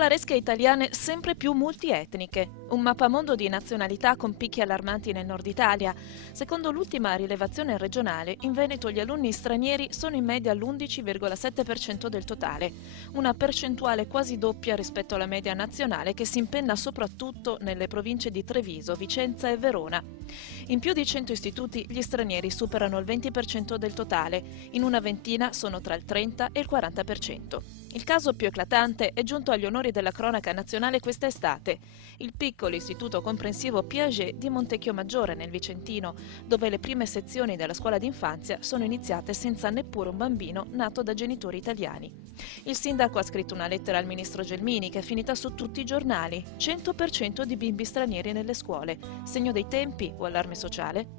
Scolaresche italiane sempre più multietniche. Un mappamondo di nazionalità con picchi allarmanti nel nord Italia. Secondo l'ultima rilevazione regionale, in Veneto gli alunni stranieri sono in media l'11,7% del totale, una percentuale quasi doppia rispetto alla media nazionale che si impenna soprattutto nelle province di Treviso, Vicenza e Verona. In più di 100 istituti gli stranieri superano il 20% del totale, in una ventina sono tra il 30 e il 40%. Il caso più eclatante è giunto agli onori della cronaca nazionale quest'estate, il piccolo istituto comprensivo Piaget di Montecchiomaggiore nel Vicentino, dove le prime sezioni della scuola d'infanzia sono iniziate senza neppure un bambino nato da genitori italiani. Il sindaco ha scritto una lettera al ministro Gelmini che è finita su tutti i giornali, 100% di bimbi stranieri nelle scuole, segno dei tempi o allarme sociale?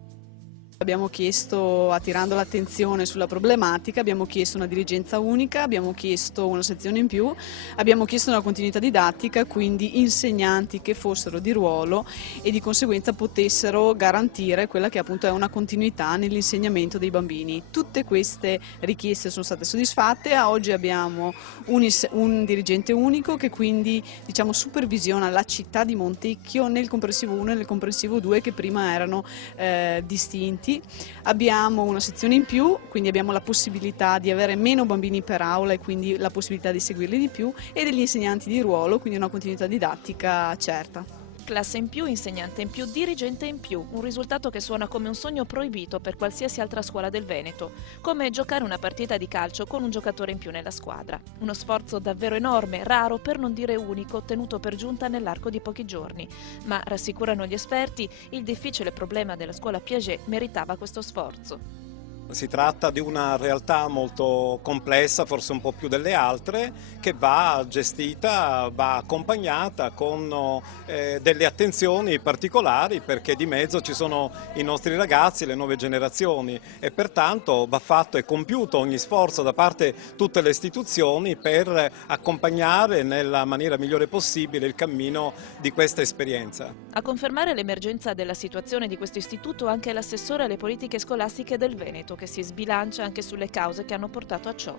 Abbiamo chiesto, attirando l'attenzione sulla problematica, abbiamo chiesto una dirigenza unica, abbiamo chiesto una sezione in più, abbiamo chiesto una continuità didattica, quindi insegnanti che fossero di ruolo e di conseguenza potessero garantire quella che appunto è una continuità nell'insegnamento dei bambini. Tutte queste richieste sono state soddisfatte, a oggi abbiamo un dirigente unico che quindi supervisiona la città di Montecchio nel comprensivo 1 e nel comprensivo 2 che prima erano distinti. Abbiamo una sezione in più, quindi abbiamo la possibilità di avere meno bambini per aula e quindi la possibilità di seguirli di più, e degli insegnanti di ruolo, quindi una continuità didattica certa. Classe in più, insegnante in più, dirigente in più, un risultato che suona come un sogno proibito per qualsiasi altra scuola del Veneto, come giocare una partita di calcio con un giocatore in più nella squadra. Uno sforzo davvero enorme, raro per non dire unico, ottenuto per giunta nell'arco di pochi giorni. Ma, rassicurano gli esperti, il difficile problema della scuola Piaget meritava questo sforzo. Si tratta di una realtà molto complessa, forse un po' più delle altre, che va gestita, va accompagnata con delle attenzioni particolari, perché di mezzo ci sono i nostri ragazzi, le nuove generazioni, e pertanto va fatto e compiuto ogni sforzo da parte di tutte le istituzioni per accompagnare nella maniera migliore possibile il cammino di questa esperienza. A confermare l'emergenza della situazione di questo istituto anche l'assessore alle politiche scolastiche del Veneto, che si sbilancia anche sulle cause che hanno portato a ciò.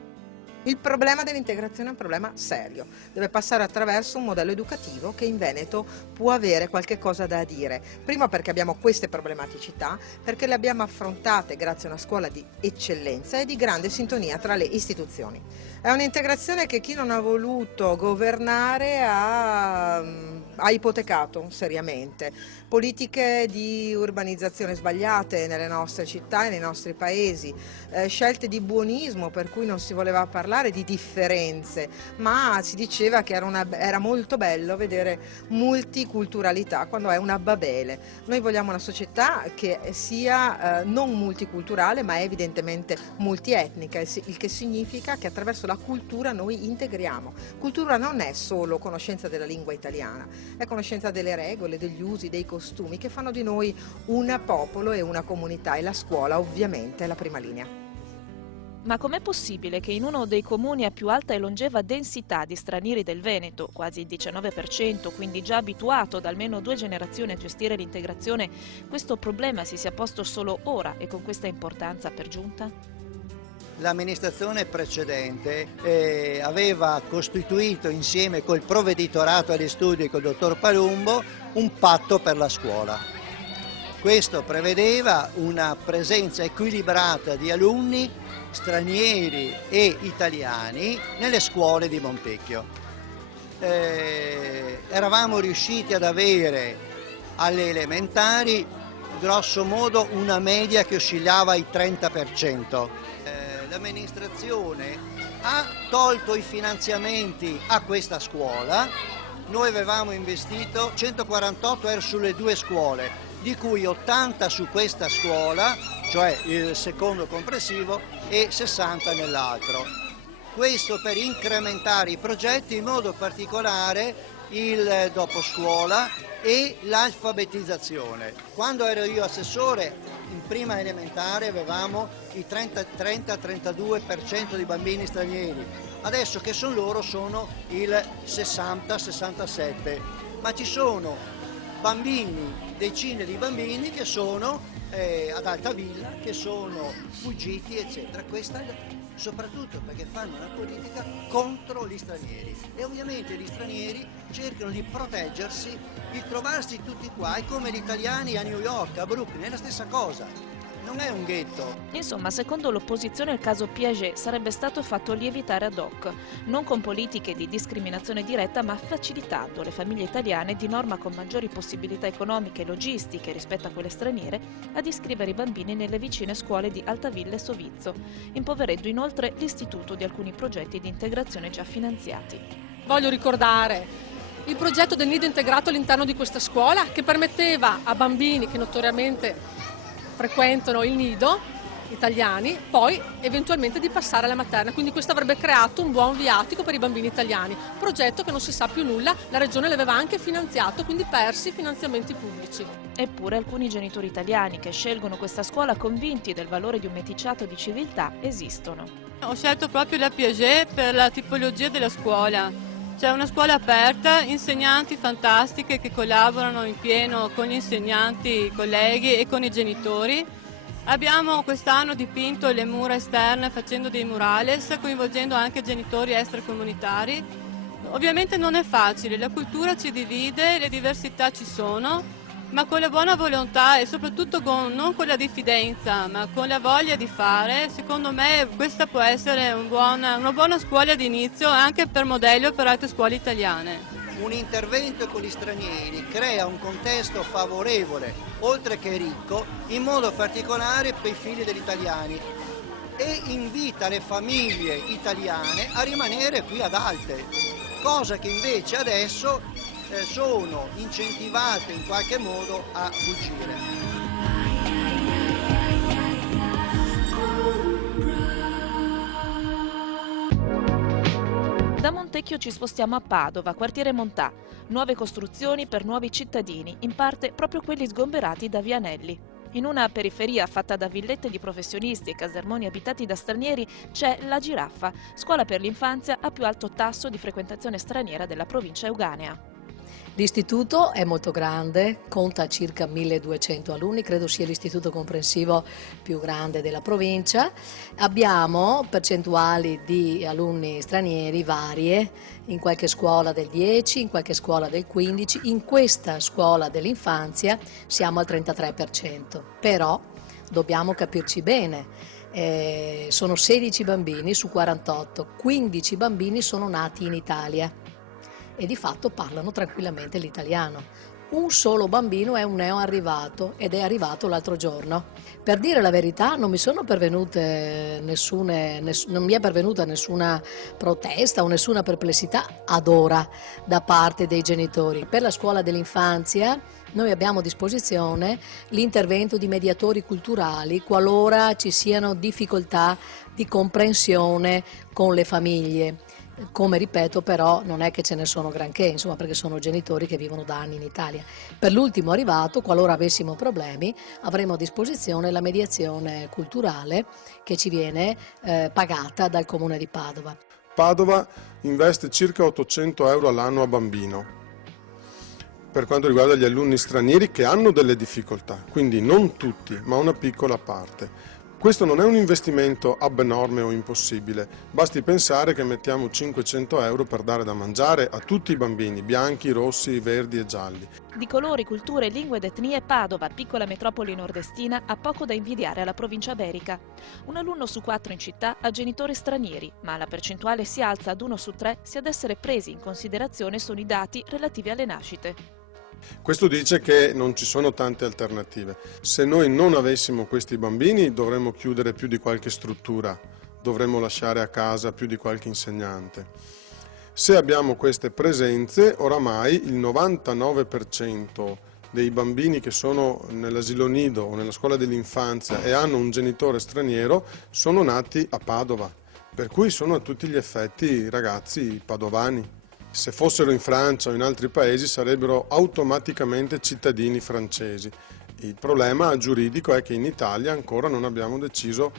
Il problema dell'integrazione è un problema serio, deve passare attraverso un modello educativo che in Veneto può avere qualche cosa da dire. Prima perché abbiamo queste problematicità, perché le abbiamo affrontate grazie a una scuola di eccellenza e di grande sintonia tra le istituzioni. È un'integrazione che chi non ha voluto governare ha ipotecato seriamente. Politiche di urbanizzazione sbagliate nelle nostre città e nei nostri paesi, scelte di buonismo per cui non si voleva parlare di differenze, ma si diceva che era molto bello vedere multiculturalità quando è una babele. Noi vogliamo una società che sia non multiculturale ma evidentemente multietnica, il che significa che attraverso la cultura noi integriamo. Cultura non è solo conoscenza della lingua italiana, è conoscenza delle regole, degli usi, dei costumi che fanno di noi un popolo e una comunità, e la scuola ovviamente è la prima linea. Ma com'è possibile che in uno dei comuni a più alta e longeva densità di stranieri del Veneto, quasi il 19%, quindi già abituato da almeno 2 generazioni a gestire l'integrazione, questo problema si sia posto solo ora e con questa importanza per giunta? L'amministrazione precedente aveva costituito insieme col provveditorato agli studi col dottor Palumbo un patto per la scuola. Questo prevedeva una presenza equilibrata di alunni stranieri e italiani nelle scuole di Montecchio. Eravamo riusciti ad avere alle elementari grosso modo una media che oscillava ai 30%. L'amministrazione ha tolto i finanziamenti a questa scuola, noi avevamo investito 148 euro sulle 2 scuole, di cui 80 su questa scuola, cioè il secondo comprensivo, e 60 nell'altro. Questo per incrementare i progetti, in modo particolare il doposcuola e l'alfabetizzazione. Quando ero io assessore, in prima elementare avevamo il 30-32% di bambini stranieri, adesso che sono loro sono il 60-67%, ma ci sono bambini, decine di bambini che sono ad Altavilla, che sono fuggiti eccetera. Questa soprattutto perché fanno una politica contro gli stranieri e ovviamente gli stranieri cercano di proteggersi. Il trovarsi tutti qua è come gli italiani a New York, a Brooklyn, è la stessa cosa. Non è un ghetto. Insomma, secondo l'opposizione il caso Piaget sarebbe stato fatto lievitare ad hoc, non con politiche di discriminazione diretta, ma facilitando le famiglie italiane, di norma con maggiori possibilità economiche e logistiche rispetto a quelle straniere, ad iscrivere i bambini nelle vicine scuole di Altavilla e Sovizzo, impoverendo inoltre l'istituto di alcuni progetti di integrazione già finanziati. Voglio ricordare il progetto del nido integrato all'interno di questa scuola, che permetteva a bambini che notoriamente frequentano il nido, italiani, poi eventualmente di passare alla materna, quindi questo avrebbe creato un buon viatico per i bambini italiani, progetto che non si sa più nulla, la regione l'aveva anche finanziato, quindi persi finanziamenti pubblici. Eppure alcuni genitori italiani che scelgono questa scuola convinti del valore di un meticciato di civiltà esistono. Ho scelto proprio la Piaget per la tipologia della scuola. C'è una scuola aperta, insegnanti fantastiche che collaborano in pieno con gli insegnanti, i colleghi e con i genitori. Abbiamo quest'anno dipinto le mura esterne facendo dei murales, coinvolgendo anche genitori extracomunitari. Ovviamente non è facile, la cultura ci divide, le diversità ci sono, ma con la buona volontà e soprattutto non con la diffidenza, ma con la voglia di fare, secondo me questa può essere una buona scuola di inizio anche per modello per altre scuole italiane. Un intervento con gli stranieri crea un contesto favorevole, oltre che ricco, in modo particolare per i figli degli italiani e invita le famiglie italiane a rimanere qui ad Alte, cosa che invece adesso sono incentivate in qualche modo a fuggire. Da Montecchio ci spostiamo a Padova, quartiere Montà. Nuove costruzioni per nuovi cittadini, in parte proprio quelli sgomberati da Vianelli. In una periferia fatta da villette di professionisti e casermoni abitati da stranieri c'è La Giraffa, scuola per l'infanzia a più alto tasso di frequentazione straniera della provincia euganea. L'istituto è molto grande, conta circa 1200 alunni, credo sia l'istituto comprensivo più grande della provincia. Abbiamo percentuali di alunni stranieri varie, in qualche scuola del 10, in qualche scuola del 15, in questa scuola dell'infanzia siamo al 33%, però dobbiamo capirci bene. Sono 16 bambini su 48, 15 bambini sono nati in Italia e di fatto parlano tranquillamente l'italiano. Un solo bambino è un neoarrivato ed è arrivato l'altro giorno. Per dire la verità non mi è pervenuta nessuna protesta o nessuna perplessità ad ora da parte dei genitori. Per la scuola dell'infanzia noi abbiamo a disposizione l'intervento di mediatori culturali qualora ci siano difficoltà di comprensione con le famiglie. Come ripeto, però non è che ce ne sono granché, insomma, perché sono genitori che vivono da anni in Italia. Per l'ultimo arrivato, qualora avessimo problemi, avremo a disposizione la mediazione culturale che ci viene pagata dal Comune di Padova. Padova investe circa 800 euro all'anno a bambino per quanto riguarda gli alunni stranieri che hanno delle difficoltà, quindi non tutti, ma una piccola parte. Questo non è un investimento abnorme o impossibile, basti pensare che mettiamo 500 euro per dare da mangiare a tutti i bambini, bianchi, rossi, verdi e gialli. Di colori, culture, lingue ed etnie, Padova, piccola metropoli nordestina, ha poco da invidiare alla provincia berica. Un alunno su 4 in città ha genitori stranieri, ma la percentuale si alza ad 1 su 3 se ad essere presi in considerazione sono i dati relativi alle nascite. Questo dice che non ci sono tante alternative. Se noi non avessimo questi bambini dovremmo chiudere più di qualche struttura, dovremmo lasciare a casa più di qualche insegnante. Se abbiamo queste presenze, oramai il 99% dei bambini che sono nell'asilo nido o nella scuola dell'infanzia e hanno un genitore straniero sono nati a Padova, per cui sono a tutti gli effetti ragazzi padovani. Se fossero in Francia o in altri paesi sarebbero automaticamente cittadini francesi. Il problema giuridico è che in Italia ancora non abbiamo deciso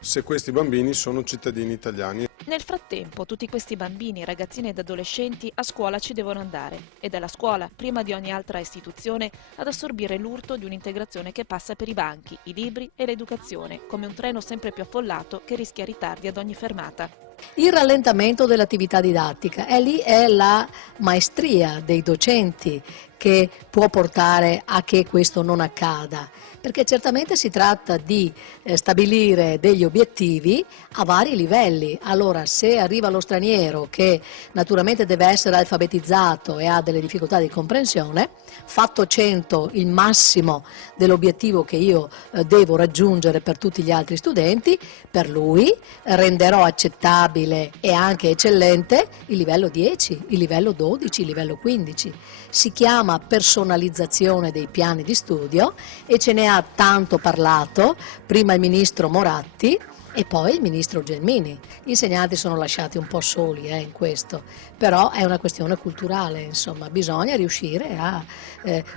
se questi bambini sono cittadini italiani. Nel frattempo tutti questi bambini, ragazzini ed adolescenti a scuola ci devono andare ed è la scuola, prima di ogni altra istituzione, ad assorbire l'urto di un'integrazione che passa per i banchi, i libri e l'educazione, come un treno sempre più affollato che rischia ritardi ad ogni fermata. Il rallentamento dell'attività didattica, e lì è la maestria dei docenti che può portare a che questo non accada, perché certamente si tratta di stabilire degli obiettivi a vari livelli. Allora, se arriva lo straniero che naturalmente deve essere alfabetizzato e ha delle difficoltà di comprensione, fatto 100 il massimo dell'obiettivo che io devo raggiungere per tutti gli altri studenti, per lui renderò accettabile e anche eccellente il livello 10, il livello 12, il livello 15. Si chiama personalizzazione dei piani di studio e ce ne ha tanto parlato, prima il ministro Moratti e poi il ministro Gelmini. Gli insegnanti sono lasciati un po' soli in questo, però è una questione culturale, insomma, bisogna riuscire a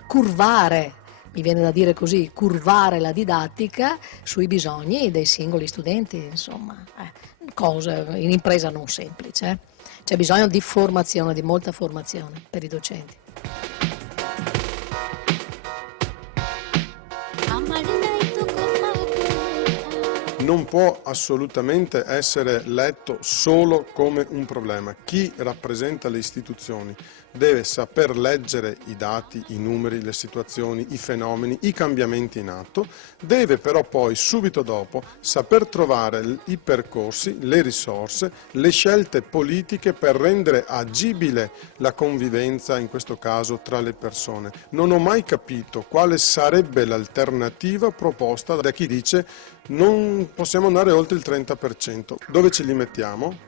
curvare, mi viene da dire così, curvare la didattica sui bisogni dei singoli studenti, insomma, cosa in impresa non semplice. C'è bisogno di formazione, di molta formazione per i docenti. Non può assolutamente essere letto solo come un problema. Chi rappresenta le istituzioni deve saper leggere i dati, i numeri, le situazioni, i fenomeni, i cambiamenti in atto, deve però poi subito dopo saper trovare i percorsi, le risorse, le scelte politiche per rendere agibile la convivenza, in questo caso tra le persone. Non ho mai capito quale sarebbe l'alternativa proposta da chi dice non possiamo andare oltre il 30%. Dove ce li mettiamo?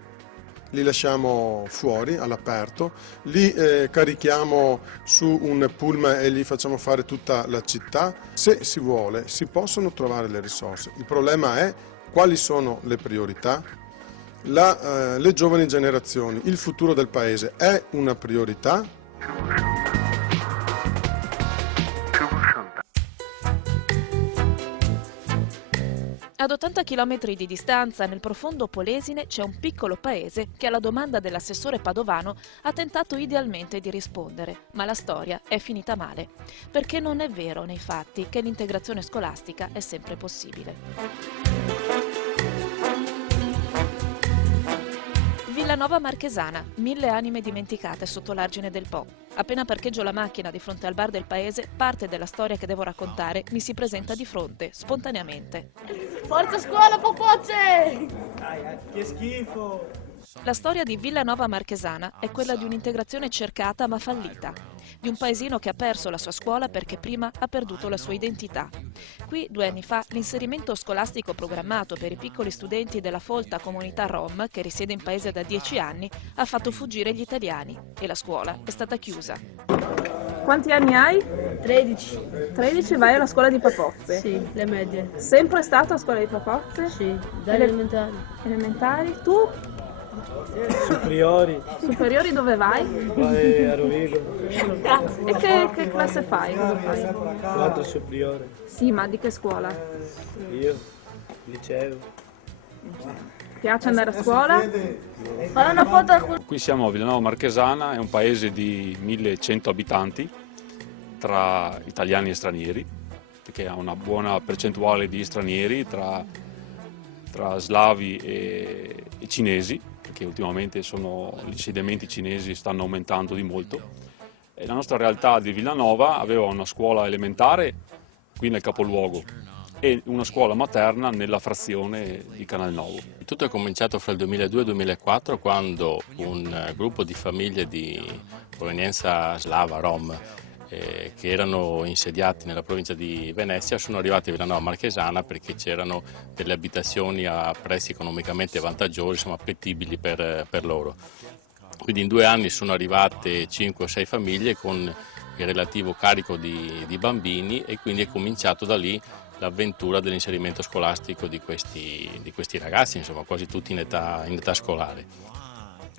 Li lasciamo fuori, all'aperto, li carichiamo su un pullman e li facciamo fare tutta la città. Se si vuole, si possono trovare le risorse. Il problema è quali sono le priorità. Le giovani generazioni, il futuro del Paese è una priorità. Ad 80 km di distanza, nel profondo Polesine, c'è un piccolo paese che alla domanda dell'assessore padovano ha tentato idealmente di rispondere, ma la storia è finita male, perché non è vero nei fatti che l'integrazione scolastica è sempre possibile. Villanova Marchesana, 1000 anime dimenticate sotto l'argine del Po. Appena parcheggio la macchina di fronte al bar del paese, parte della storia che devo raccontare mi si presenta di fronte, spontaneamente. Forza scuola, popocce! Che schifo! La storia di Villanova Marchesana è quella di un'integrazione cercata ma fallita, di un paesino che ha perso la sua scuola perché prima ha perduto la sua identità. Qui, 2 anni fa, l'inserimento scolastico programmato per i piccoli studenti della folta comunità Rom, che risiede in paese da 10 anni, ha fatto fuggire gli italiani e la scuola è stata chiusa. Quanti anni hai? 13. 13, vai alla scuola di Papozze? Sì, le medie. Sempre stato a scuola di Papozze? Sì, dalle elementari. Elementari? Tu? Superiori. Superiori dove vai? Vai a Rovigo. E che classe fai? Cosa fai? 4 superiore. Sì, ma di che scuola? Io, liceo. Piace andare a scuola? Fai una foto. Qui siamo a Villanova Marchesana, è un paese di 1100 abitanti, tra italiani e stranieri, perché ha una buona percentuale di stranieri tra slavi e cinesi, perché ultimamente gli insediamenti cinesi stanno aumentando di molto. E la nostra realtà di Villanova aveva una scuola elementare qui nel capoluogo e una scuola materna nella frazione di Canal Novo. Tutto è cominciato fra il 2002 e il 2004 quando un gruppo di famiglie di provenienza slava, rom, che erano insediati nella provincia di Venezia, sono arrivati a Villanova Marchesana perché c'erano delle abitazioni a prezzi economicamente vantaggiosi, insomma appetibili per loro. Quindi in 2 anni sono arrivate 5 o 6 famiglie con il relativo carico di bambini e quindi è cominciato da lì l'avventura dell'inserimento scolastico di questi ragazzi, insomma quasi tutti in età scolare.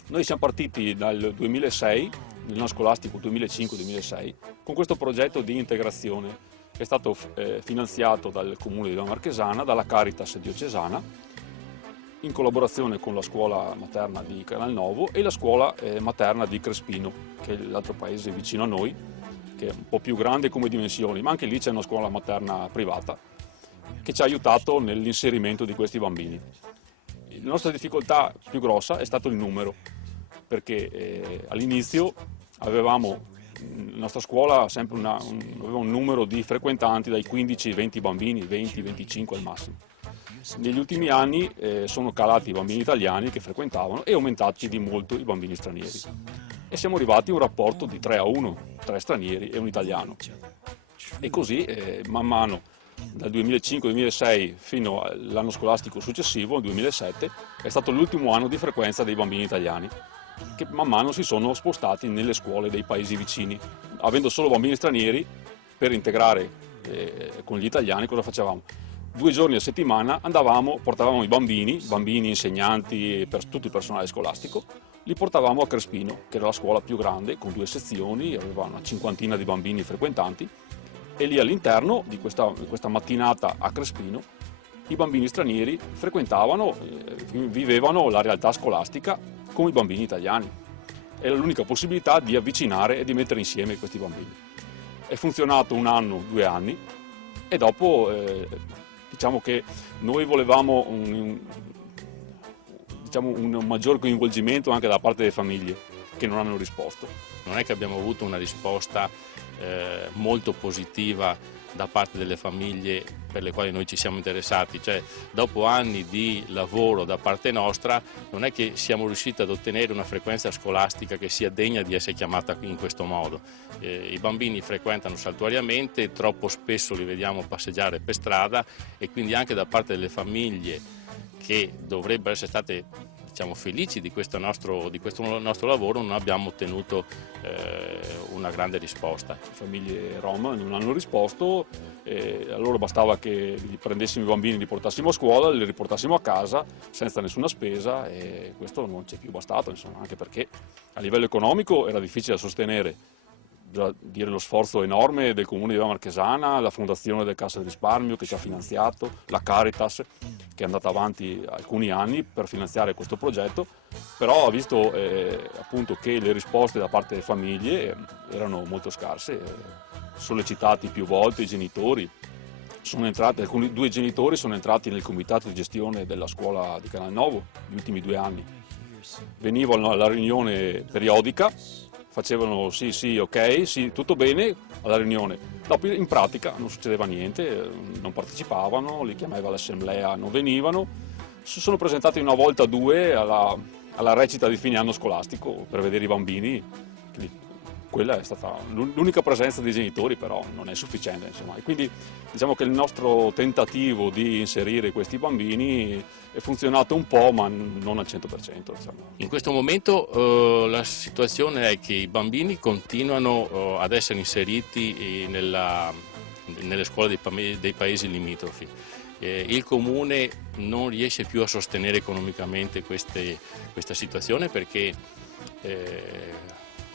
Noi siamo partiti dal 2006, nell'anno scolastico 2005-2006, con questo progetto di integrazione che è stato finanziato dal Comune di Villanova Marchesana, dalla Caritas diocesana in collaborazione con la scuola materna di Canalnovo e la scuola materna di Crespino, che è l'altro paese vicino a noi, che è un po' più grande come dimensioni, ma anche lì c'è una scuola materna privata che ci ha aiutato nell'inserimento di questi bambini. La nostra difficoltà più grossa è stato il numero, perché all'inizio la nostra scuola sempre aveva un numero di frequentanti dai 15 ai 20 bambini, 20-25 al massimo. Negli ultimi anni sono calati i bambini italiani che frequentavano e aumentati di molto i bambini stranieri. E siamo arrivati a un rapporto di 3-1, 3 stranieri e un italiano. E così man mano dal 2005-2006 fino all'anno scolastico successivo, il 2007, è stato l'ultimo anno di frequenza dei bambini italiani, che man mano si sono spostati nelle scuole dei paesi vicini. Avendo solo bambini stranieri, per integrare con gli italiani cosa facevamo? 2 giorni a settimana portavamo i bambini, insegnanti e per tutto il personale scolastico, li portavamo a Crespino, che era la scuola più grande, con 2 sezioni, aveva una 50ina di bambini frequentanti, e lì all'interno di questa mattinata a Crespino i bambini stranieri frequentavano, vivevano la realtà scolastica come i bambini italiani. Era l'unica possibilità di avvicinare e di mettere insieme questi bambini. È funzionato 1 anno, 2 anni e dopo diciamo che noi volevamo un maggior coinvolgimento anche da parte delle famiglie che non hanno risposto. Non è che abbiamo avuto una risposta molto positiva da parte delle famiglie per le quali noi ci siamo interessati, cioè dopo anni di lavoro da parte nostra non è che siamo riusciti ad ottenere una frequenza scolastica che sia degna di essere chiamata in questo modo. I bambini frequentano saltuariamente, troppo spesso li vediamo passeggiare per strada e quindi anche da parte delle famiglie che dovrebbero essere state felici di questo nostro lavoro non abbiamo ottenuto una grande risposta. Le famiglie rom non hanno risposto, a loro bastava che li prendessimo i bambini, li portassimo a scuola, li riportassimo a casa senza nessuna spesa e questo non ci è più bastato, insomma, anche perché a livello economico era difficile da sostenere. Da dire lo sforzo enorme del Comune di Villa Marchesana, la fondazione del Cassa di Risparmio che ci ha finanziato, la Caritas che è andata avanti alcuni anni per finanziare questo progetto, però ha visto appunto che le risposte da parte delle famiglie erano molto scarse, sollecitati più volte i genitori, alcuni 2 genitori sono entrati nel comitato di gestione della scuola di Canalnovo gli ultimi 2 anni, venivano alla riunione periodica, facevano sì, ok, sì, tutto bene alla riunione. Dopo in pratica non succedeva niente, non partecipavano, li chiamava all'assemblea, non venivano. Si sono presentati 1 volta 2 alla recita di fine anno scolastico per vedere i bambini. Quella è stata l'unica presenza dei genitori, però non è sufficiente, insomma. E quindi diciamo che il nostro tentativo di inserire questi bambini è funzionato un po', ma non al 100%. Insomma. In questo momento la situazione è che i bambini continuano ad essere inseriti nelle scuole dei paesi limitrofi. Il Comune non riesce più a sostenere economicamente questa situazione perché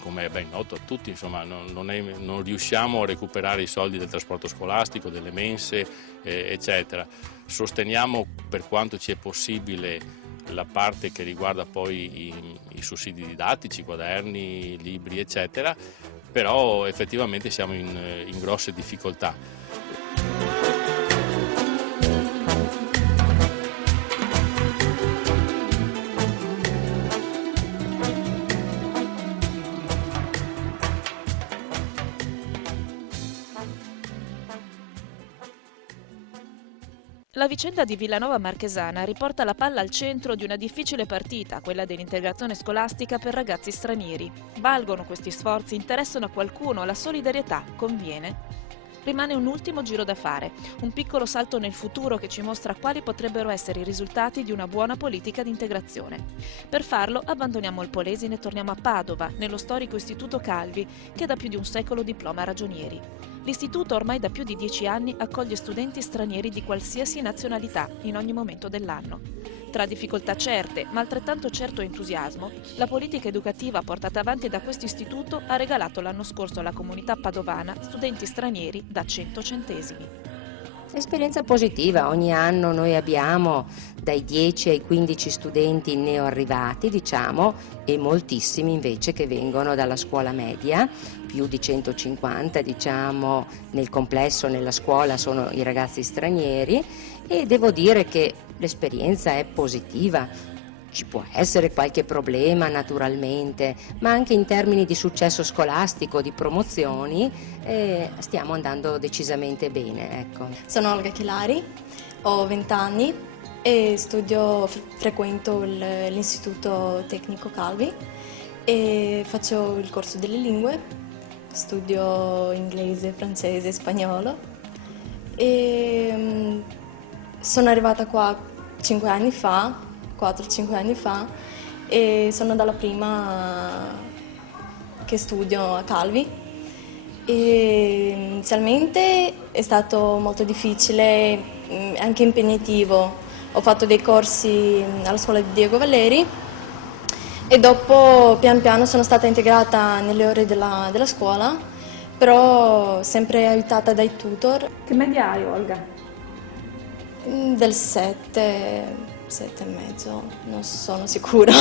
come è ben noto a tutti, insomma, non riusciamo a recuperare i soldi del trasporto scolastico, delle mense, eccetera. Sosteniamo per quanto ci è possibile la parte che riguarda poi i sussidi didattici, quaderni, libri, eccetera, però effettivamente siamo in grosse difficoltà. La vicenda di Villanova Marchesana riporta la palla al centro di una difficile partita, quella dell'integrazione scolastica per ragazzi stranieri. Valgono questi sforzi? Interessano a qualcuno? La solidarietà conviene? Rimane un ultimo giro da fare, un piccolo salto nel futuro che ci mostra quali potrebbero essere i risultati di una buona politica di integrazione. Per farlo abbandoniamo il Polesine e torniamo a Padova, nello storico Istituto Calvi, che da più di un secolo diploma ragionieri. L'istituto ormai da più di 10 anni accoglie studenti stranieri di qualsiasi nazionalità in ogni momento dell'anno. Tra difficoltà certe, ma altrettanto certo entusiasmo, la politica educativa portata avanti da questo istituto ha regalato l'anno scorso alla comunità padovana studenti stranieri da 100 centesimi. Esperienza positiva, ogni anno noi abbiamo dai 10 ai 15 studenti neoarrivati, diciamo, e moltissimi invece che vengono dalla scuola media, più di 150, diciamo, nel complesso nella scuola sono i ragazzi stranieri, e devo dire che l'esperienza è positiva. Ci può essere qualche problema naturalmente, ma anche in termini di successo scolastico, di promozioni, stiamo andando decisamente bene. Ecco. Sono Olga Chelari, ho 20 anni e frequento l'Istituto Tecnico Calvi e faccio il corso delle lingue, studio inglese, francese e spagnolo e sono arrivata qua 5 anni fa, 4-5 anni fa, e sono dalla prima che studio a Calvi. E inizialmente è stato molto difficile, anche impegnativo. Ho fatto dei corsi alla scuola di Diego Valeri e dopo pian piano sono stata integrata nelle ore della scuola, però sempre aiutata dai tutor. Che media hai, Olga? Del 7 e mezzo, non sono sicura.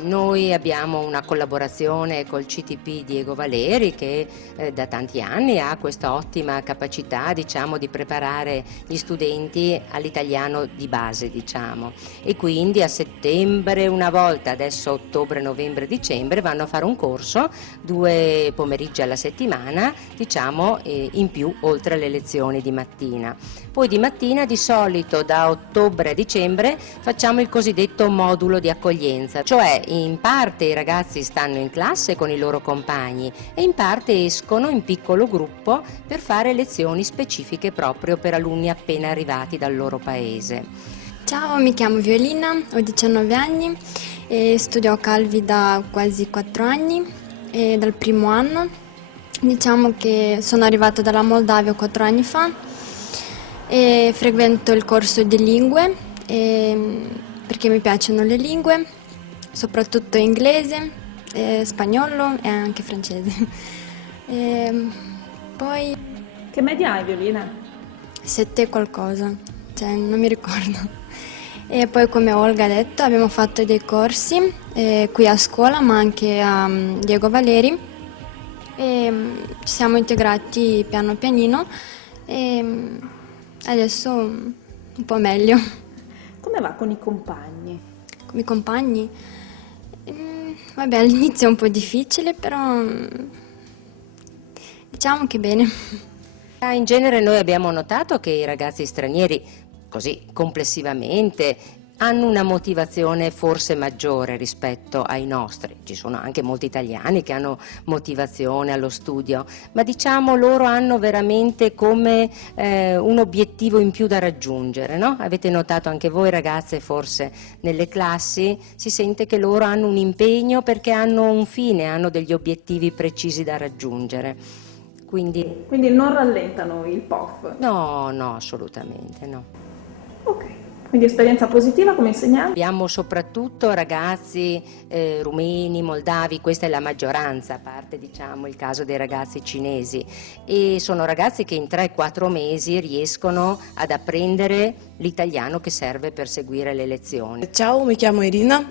Noi abbiamo una collaborazione col CTP Diego Valeri che da tanti anni ha questa ottima capacità, diciamo, di preparare gli studenti all'italiano di base, diciamo, e quindi a settembre una volta, adesso ottobre, novembre, dicembre vanno a fare un corso 2 pomeriggi alla settimana, diciamo, in più oltre alle lezioni di mattina. Poi di mattina di solito da ottobre a dicembre facciamo il cosiddetto modulo di accoglienza, cioè in parte i ragazzi stanno in classe con i loro compagni e in parte escono in piccolo gruppo per fare lezioni specifiche proprio per alunni appena arrivati dal loro paese. Ciao, mi chiamo Violina, ho 19 anni e studio a Calvi da quasi 4 anni e dal primo anno. Diciamo che sono arrivata dalla Moldavia 4 anni fa e frequento il corso di lingue perché mi piacciono le lingue, soprattutto inglese, spagnolo e anche francese. Poi... Che media hai, Violina? 7 qualcosa, cioè non mi ricordo. E poi, come Olga ha detto, abbiamo fatto dei corsi qui a scuola ma anche a Diego Valeri e ci siamo integrati piano pianino e adesso un po' meglio. Come va con i compagni? Con i compagni? Vabbè, all'inizio è un po' difficile, però diciamo che bene. In genere noi abbiamo notato che i ragazzi stranieri, così complessivamente, hanno una motivazione forse maggiore rispetto ai nostri. Ci sono anche molti italiani che hanno motivazione allo studio, ma diciamo loro hanno veramente come un obiettivo in più da raggiungere, no? Avete notato anche voi ragazze, forse nelle classi si sente che loro hanno un impegno perché hanno un fine, hanno degli obiettivi precisi da raggiungere. Quindi non rallentano il POF? No, assolutamente no. Ok. Quindi esperienza positiva come insegnante? Abbiamo soprattutto ragazzi rumeni, moldavi, questa è la maggioranza, a parte diciamo il caso dei ragazzi cinesi, e sono ragazzi che in 3-4 mesi riescono ad apprendere l'italiano che serve per seguire le lezioni. Ciao, mi chiamo Irina,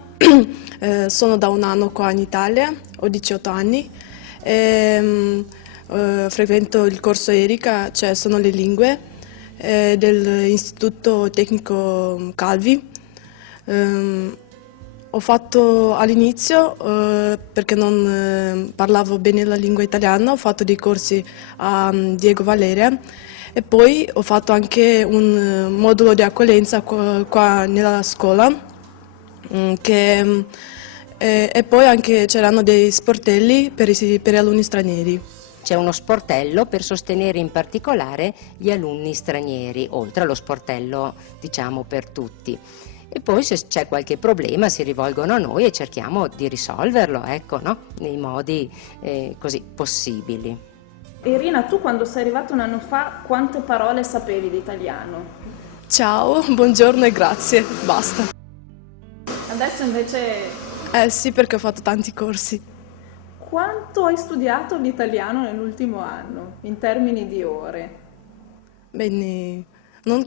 sono da un anno qua in Italia, ho 18 anni, frequento il corso Erika, cioè sono le lingue, dell'Istituto Tecnico Calvi. Ho fatto all'inizio, perché non parlavo bene la lingua italiana, ho fatto dei corsi a Diego Valeri e poi ho fatto anche un modulo di accoglienza qua nella scuola e poi anche c'erano dei sportelli per gli alunni stranieri. C'è uno sportello per sostenere in particolare gli alunni stranieri, oltre allo sportello diciamo per tutti. E poi se c'è qualche problema si rivolgono a noi e cerchiamo di risolverlo, ecco, no? Nei modi così possibili. Irina, tu quando sei arrivata un anno fa quante parole sapevi di italiano? Ciao, buongiorno e grazie, basta. Adesso invece... Sì, perché ho fatto tanti corsi. Quanto hai studiato l'italiano nell'ultimo anno, in termini di ore? Bene, non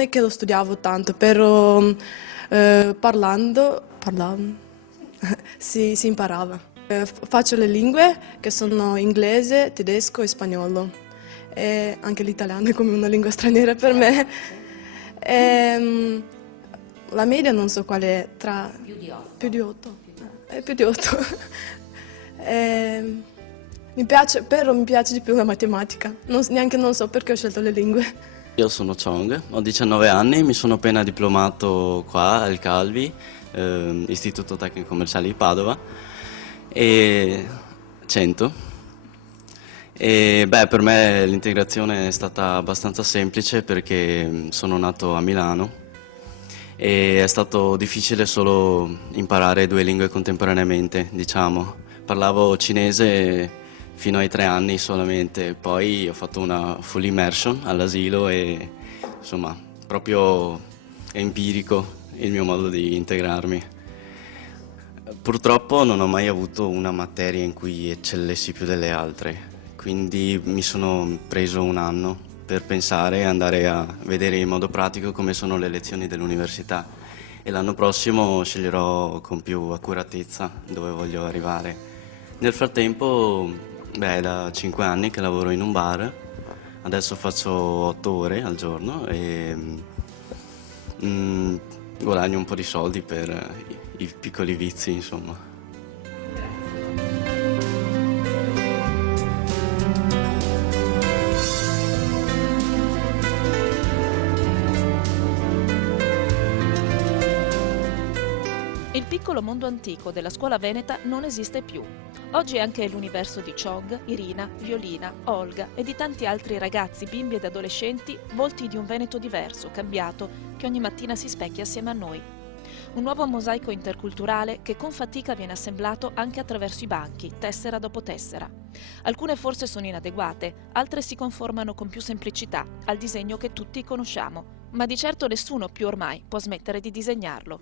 è che lo studiavo tanto, però parlando si imparava. Faccio le lingue che sono inglese, tedesco e spagnolo, e anche l'italiano è come una lingua straniera per me. La media non so qual è, tra più di 8. Più di 8. Mi piace, però mi piace di più la matematica, non so perché ho scelto le lingue. Io sono Chong, ho 19 anni, mi sono appena diplomato qua al Calvi, Istituto Tecnico Commerciale di Padova, e 100. E per me l'integrazione è stata abbastanza semplice perché sono nato a Milano e è stato difficile solo imparare 2 lingue contemporaneamente, diciamo. Parlavo cinese fino ai 3 anni solamente, poi ho fatto una full immersion all'asilo e insomma proprio empirico il mio modo di integrarmi. Purtroppo non ho mai avuto una materia in cui eccellessi più delle altre, quindi mi sono preso un anno per pensare e andare a vedere in modo pratico come sono le lezioni dell'università e l'anno prossimo sceglierò con più accuratezza dove voglio arrivare. Nel frattempo è da 5 anni che lavoro in un bar, adesso faccio 8 ore al giorno e guadagno un po' di soldi per i piccoli vizi, insomma. Il piccolo mondo antico della scuola veneta non esiste più. Oggi anche l'universo di Chong, Irina, Violina, Olga e di tanti altri ragazzi, bimbi ed adolescenti, volti di un Veneto diverso, cambiato, che ogni mattina si specchia assieme a noi. Un nuovo mosaico interculturale che con fatica viene assemblato anche attraverso i banchi, tessera dopo tessera. Alcune forse sono inadeguate, altre si conformano con più semplicità al disegno che tutti conosciamo, ma di certo nessuno più ormai può smettere di disegnarlo.